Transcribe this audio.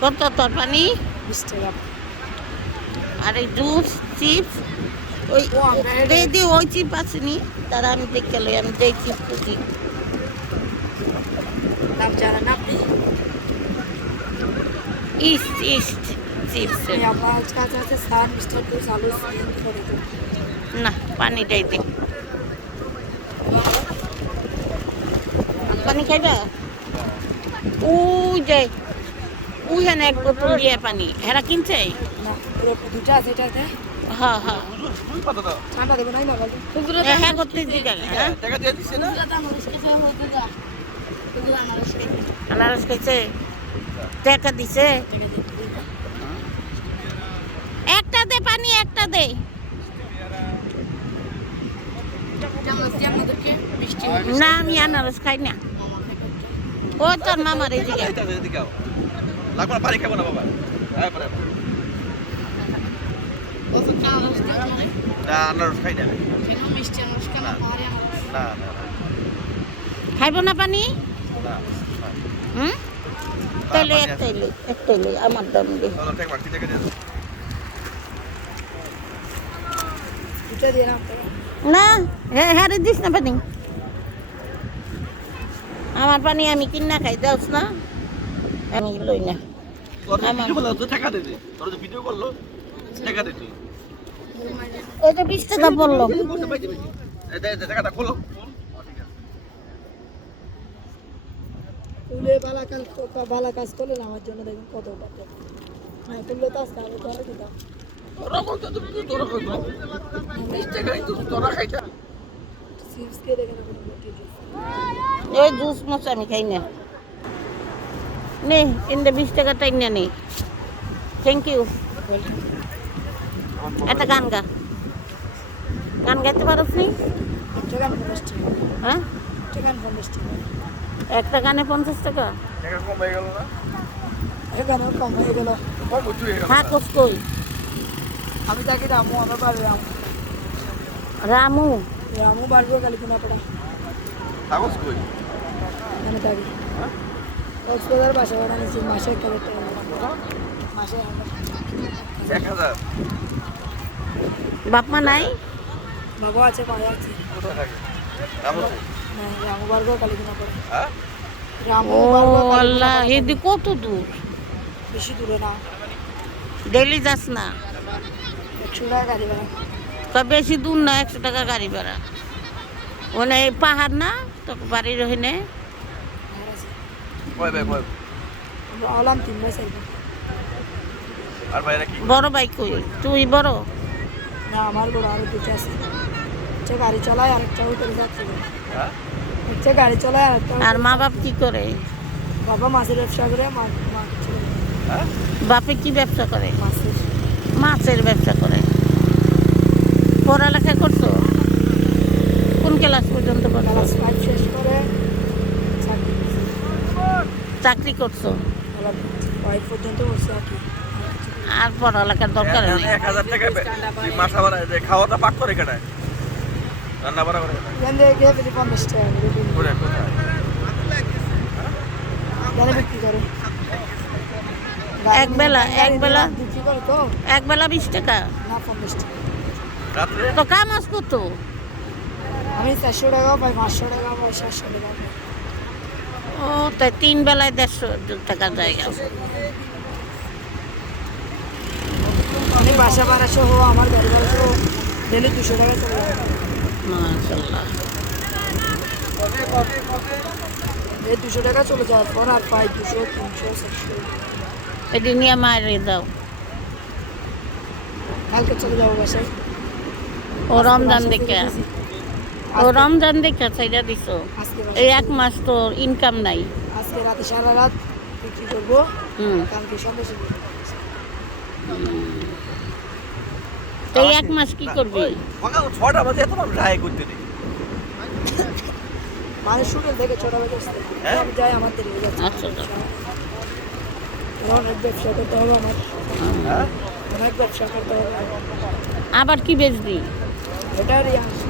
কত তোর পানি? বিশ টাকা আর এই জুস চিপস ওই ও, দে ওই চিপ আসেনি তারা আমি দেখে লই আমি দেই চিপ খুঁজি। নাম জানা না আপনি? ইস্ট ইস্ট চিপস না পানিটাই দে। পানি খাইবা? ওই যে ওই এক বোতল দিয়ে পানি। হেরা কিনছে? দুটো আছে এটাতে হ্যাঁ হ্যাঁ হ্যাঁ। করতে আনারস খাইছে। টাকা দিছে। একটা দে পানি একটা দে। না আমি আনারস খাই না। ও তোর মামার এই দিকে লাগবে না পানি খাব না বাবা। হ্যাঁ পরে। না আনারস খাই না। আমি। না না না। খাইব না পানি? হুম? তাইলে আমার দাম দে। না হ্যাঁ হ্যাঁ দিস না পানি। আমার পানি আমি কিনা খাই দাস না। আমি লই না আমার-। ওই তো বিশ টাকা। তুলে বালা কাজ বালা কাজ জন্য দেখুন কত টাকা হ্যাঁ তুললে তো আজকে আমি ধরে দিতাম তোরা বলতে তো তোরা কইতো। বিশ টাকাই তো তোরা খাইতা। চিপস কে দেখে না এই জুস মশ আমি খাই না নে ইন্দে বিশ টাকা টাইম না নে। থ্যাংক ইউ একটা গান গা। গান গাইতে পারস নি? টাকা পঞ্চাশ টাকা হ্যাঁ? একটা গানে পঞ্চাশ টাকা? আমি তাকে রামু। আমার বাড়ি রামু রামু রামু বাড়বো কালিপুনা পড়া আমি থাকি কক্সবাজার বাসা ভাড়া নিয়েছি মাসে এক হাজার টাকা মাসে এক হাজার। বাপ মা নাই? বাবা আছে পায়ে আছে? হ্যাঁ, হ্যাঁ? কত দূর? বেশি দূরে না। ডেলি যাস না? একশো টাকা গাড়ি ভাড়া। তো বেশি দূর না একশো টাকা গাড়ি ভাড়া। ওনে পাহাড় না? তো আছে কয় ভাই, কয়? আমরা হলাম তিন মাস আর কি। আর ভাইরা কি বড় বাইক কই? তুই বড়? না আমার বড় আরও দুটো আছে। একটা গাড়ি চালায় আরেকটা হোটেল যাচ্ছে। হ্যাঁ? একটা গাড়ি চালায় আরেকটা আর মা বাপ কি করে? বাবা মাছের ব্যবসা করে মা হ্যাঁ? বাপে কি ব্যবসা করে? মাছের। মাছের ব্যবসা করে। পড়ালেখা করছ কোন ক্লাস পর্যন্ত ক্লাস করছ ফাইভ শেষ করে চাকরি করছে। চাকরি করছ? আর কি আর পড়ালেখার দরকার এক- নেই। এক হাজার টাকা খাওয়াটা পাক করে রান্না করে এক বেলা, এক বেলা। বিক্রি তো এক বেলা বিশ টাকা। তো কামাজ করতো আমি চারশো টাকা পাই পাঁচশো টাকা পাই সাতশো টাকা ও তাই তিন বেলায় দেড়শো টাকা জায়গা। আমি বাসা ভাড়া সহ আমার গাড়ি ভাড়া সহ ডেলি দুশো টাকা চলে যায়। মাশাল্লাহ এই দুশো টাকা চলে যাওয়ার পর আর পাই দুশো তিনশো চারশো। এটি নিয়ে মায়ের দাও। কালকে চলে যাব বাসায়। ও রমজান দেখে ও রমজান দেখে চাইটা দিছো। এই এক মাস তোর ইনকাম নাই। আজকে রাতে সারা রাত বিক্রি করব। কালকে তো এই এক মাস কি করবি? ছটা বাজে এত মানুষ হাই করতে নেই। মানুষ শুনে দেখে ছোট বাজে আসতে। হ্যাঁ? আমি যাই আমার দেরি হয়ে যাচ্ছে। আচ্ছা আচ্ছা। অনেক ব্যবসা করতে হবে আমার। হ্যাঁ? অনেক ব্যবসা করতে হবে। আবার কি বেচবি? এটারই আসি